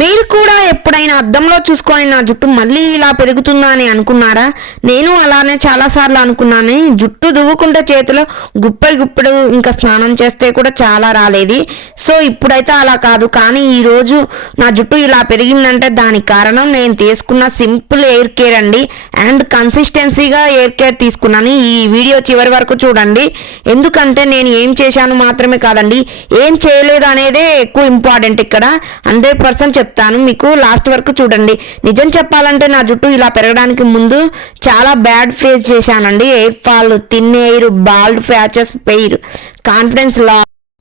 మీరు కూడా ఎప్పుడైనా అద్దంలో చూసుకొని నా జుట్టు మళ్ళీ ఇలా పెరుగుతుందా అని అనుకున్నారా? నేను అలానే చాలాసార్లు అనుకున్నాను. జుట్టు దువ్వుకుంటే చేతిలో గుప్పెడు ఇంకా స్నానం చేస్తే కూడా చాలా రాలేదు. సో ఇప్పుడైతే అలా కాదు. కానీ ఈరోజు నా జుట్టు ఇలా పెరిగిందంటే దానికి కారణం నేను తీసుకున్న సింపుల్ ఎయిర్ కేర్ అండి. అండ్ కన్సిస్టెన్సీగా ఎయిర్ కేర్ తీసుకున్నాను. ఈ వీడియో చివరి వరకు చూడండి. ఎందుకంటే నేను ఏం చేశాను మాత్రమే కాదండి, ఏం చేయలేదు అనేదే ఎక్కువ ఇంపార్టెంట్. ఇక్కడ 100% చెప్తాను, మీకు లాస్ట్ వరకు చూడండి. నిజం చెప్పాలంటే నా జుట్టు ఇలా పెరగడానికి ముందు చాలా బ్యాడ్ ఫేస్ చేశానండి. Hair fall, thin hair, bald patches, pair, confidence లా.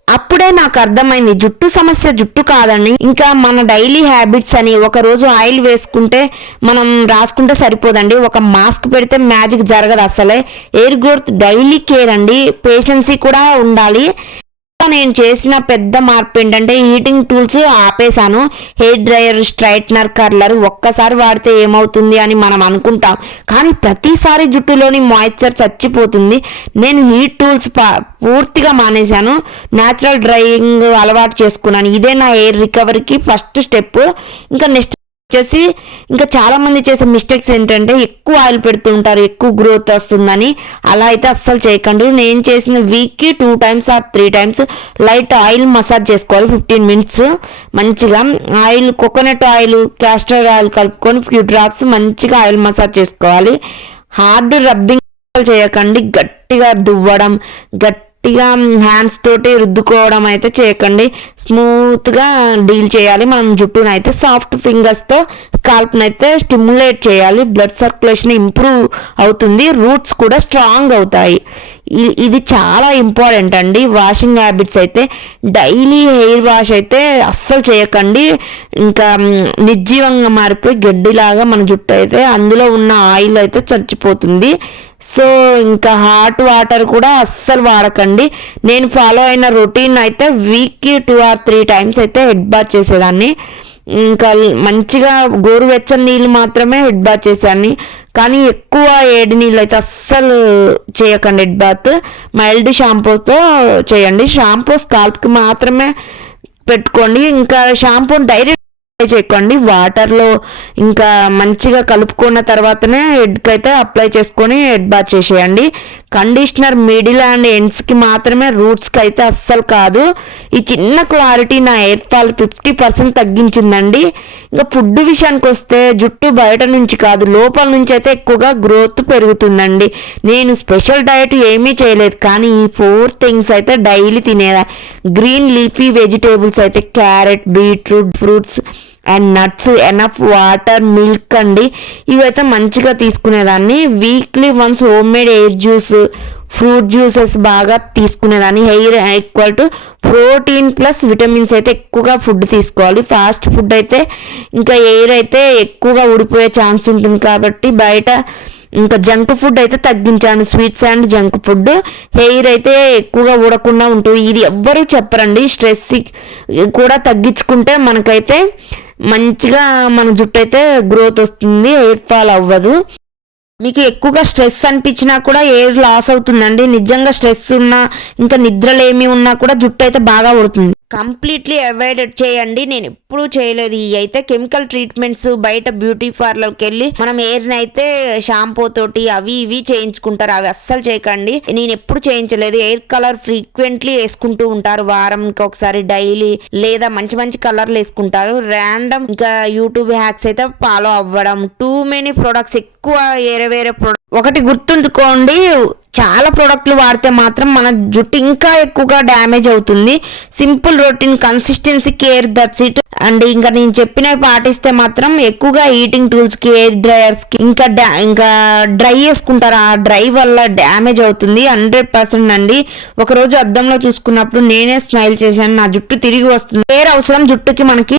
అప్పుడే నాకు అర్థమైంది జుట్టు సమస్య జుట్టు కాదండి, ఇంకా మన డైలీ హ్యాబిట్స్ అని. ఒక రోజు ఆయిల్ వేసుకుంటే మనం రాసుకుంటే సరిపోదండి, ఒక మాస్క్ పెడితే మ్యాజిక్ జరగదు అసలే. ఎయిర్ గ్రోత్ డైలీ కేర్ అండి, పేషెన్సీ కూడా ఉండాలి. నేను చేసిన పెద్ద మార్పు ఏంటంటే హీటింగ్ టూల్స్ ఆపేశాను. హెయిర్ డ్రైయర్, స్ట్రైట్నర్, కర్లర్ ఒక్కసారి వాడితే ఏమవుతుంది అని మనం అనుకుంటాం, కానీ ప్రతిసారి జుట్టులోని మాయిశ్చర్ చచ్చిపోతుంది. నేను హీట్ టూల్స్ పూర్తిగా మానేశాను. న్యాచురల్ డ్రైయింగ్ అలవాటు చేసుకున్నాను. ఇదే నా హెయిర్ రికవరీకి ఫస్ట్ స్టెప్. ఇంకా నెక్స్ట్ వచ్చేసి ఇంకా చాలామంది చేసే మిస్టేక్స్ ఏంటంటే ఎక్కువ ఆయిల్ పెడుతూ ఉంటారు, ఎక్కువ గ్రోత్ వస్తుందని. అలా అయితే అస్సలు చేయకండి. నేను చేసిన వీక్కి 2 times or 3 times light oil massage చేసుకోవాలి. 15 minutes మంచిగా oil, coconut oil, castor oil కలుపుకొని ఫ్యూ డ్రాప్స్ మంచిగా ఆయిల్ మసాజ్ చేసుకోవాలి. హార్డ్ రబ్బింగ్ చేయకండి, గట్టిగా దువ్వడం, గట్టిగా హ్యాండ్స్ తోటి రుద్దుకోవడం అయితే చేయకండి. స్మూత్గా డీల్ చేయాలి. మనం జుట్టును అయితే సాఫ్ట్ ఫింగర్స్తో స్కాల్ప్ని అయితే స్టిమ్యులేట్ చేయాలి. బ్లడ్ సర్క్యులేషన్ ఇంప్రూవ్ అవుతుంది, రూట్స్ కూడా స్ట్రాంగ్ అవుతాయి. ఇది చాలా ఇంపార్టెంట్ అండి. వాషింగ్ హ్యాబిట్స్ అయితే డైలీ హెయిర్ వాష్ అయితే అస్సలు చేయకండి. ఇంకా నిర్జీవంగా మారిపోయి గడ్డిలాగా మన జుట్టు అయితే అందులో ఉన్న ఆయిల్ అయితే చచ్చిపోతుంది. సో ఇంకా హాట్ వాటర్ కూడా అస్సలు వాడకండి. నేను ఫాలో అయిన రొటీన్ అయితే వీక్కి 2 or 3 times అయితే హెడ్ బాత్ చేసేదాన్ని. ఇంకా మంచిగా గోరువెచ్చని నీళ్ళు మాత్రమే హెడ్ బాత్ చేసేదాన్ని, కానీ ఎక్కువ ఏడి నీళ్ళు అయితే అస్సలు చేయకండి. హెడ్ బాత్ మైల్డ్ షాంపూతో చేయండి. షాంపూ స్కాల్ప్కి మాత్రమే పెట్టుకోండి. ఇంకా షాంపూ డైరెక్ట్ చేయకండి, వాటర్లో ఇంకా మంచిగా కలుపుకున్న తర్వాతనే హెడ్కి అయితే అప్లై చేసుకొని హెడ్ బాత్ చేసేయండి. కండిషనర్ మిడిల్ అండ్ ఎండ్స్కి మాత్రమే, రూట్స్కి అయితే అస్సలు కాదు. ఈ చిన్న క్లారిటీ నా హెయిర్ ఫాల్ 50% తగ్గించిందండి. ఇంకా ఫుడ్ విషయానికి వస్తే జుట్టు బయట నుంచి కాదు లోపల నుంచి అయితే ఎక్కువగా గ్రోత్ పెరుగుతుందండి. నేను స్పెషల్ డైట్ ఏమీ చేయలేదు, కానీ ఈ 4 things అయితే డైలీ తినేదా. గ్రీన్ లీఫీ వెజిటేబుల్స్ అయితే carrot, beetroot, fruits and nuts, enough water, milk అండి, ఇవైతే మంచిగా తీసుకునేదాన్ని. వీక్లీ వన్స్ హోమ్ మేడ్ ఎయిర్ జ్యూస్, ఫ్రూట్ జ్యూసెస్ బాగా తీసుకునేదాన్ని. Hair equal to protein plus vitamins అయితే ఎక్కువగా ఫుడ్ తీసుకోవాలి. ఫాస్ట్ ఫుడ్ అయితే ఇంకా ఎయిర్ అయితే ఎక్కువగా ఊడిపోయే ఛాన్స్ ఉంటుంది కాబట్టి బయట ఇంకా జంక్ ఫుడ్ అయితే తగ్గించాను. Sweets and junk food. Hair అయితే ఎక్కువగా ఊడకుండా ఉంటుంది. ఇది ఎవ్వరూ చెప్పరండి. స్ట్రెస్ కూడా తగ్గించుకుంటే మనకైతే మంచిగా మన జుట్టు అయితే గ్రోత్ వస్తుంది, హెయిర్ ఫాల్ అవ్వదు. మీకు ఎక్కువగా స్ట్రెస్ అనిపించినా కూడా హెయిర్ లాస్ అవుతుందండి. నిజంగా స్ట్రెస్ ఉన్నా ఇంకా నిద్రలేమి ఉన్నా కూడా జుట్టు అయితే బాగా ఊడుతుంది. కంప్లీట్లీ అవాయిడ్ చేయండి. నేను ఎప్పుడూ చేయలేదు. ఇవి అయితే కెమికల్ ట్రీట్మెంట్స్, బయట బ్యూటీ పార్లర్కి వెళ్ళి మనం హెయిర్ని అయితే షాంపూ తోటి అవి ఇవి చేయించుకుంటారు, అవి అస్సలు చేయకండి. నేను ఎప్పుడు చేయించలేదు. హెయిర్ కలర్ ఫ్రీక్వెంట్లీ వేసుకుంటూ ఉంటారు, వారంకి ఒకసారి, డైలీ, లేదా మంచి మంచి కలర్లు వేసుకుంటారు. ర్యాండమ్ ఇంకా యూట్యూబ్ హ్యాక్స్ అయితే ఫాలో అవ్వడం, టూ మెనీ ప్రొడక్ట్స్, ఎక్కువ వేరే ప్రొడక్ట్. ఒకటి గుర్తుంచుకోండి, చాలా ప్రోడక్ట్లు వాడితే మాత్రం మన జుట్టు ఇంకా ఎక్కువగా డ్యామేజ్ అవుతుంది. Simple routine, consistency, care, that's it and ఇంకా నేను చెప్పినవి పాటిస్తే మాత్రం ఎక్కువగా హీటింగ్ టూల్స్కి, ఎయిర్ డ్రైయర్స్కి ఇంకా డ్రై చేసుకుంటారు. ఆ డ్రై వల్ల డ్యామేజ్ అవుతుంది 100% అండి. ఒకరోజు అద్దంలో చూసుకున్నప్పుడు నేనే స్మైల్ చేశాను, నా జుట్టు తిరిగి వస్తుంది. కేర్ అవసరం జుట్టుకి మనకి.